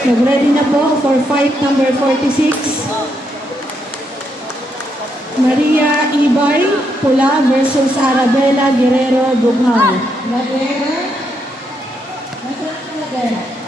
Mag-ready na po for fight number 46. Maria Ibay, pula versus Arabella Guerrero Dughal. Ladera. Nasaan ka, Ladera?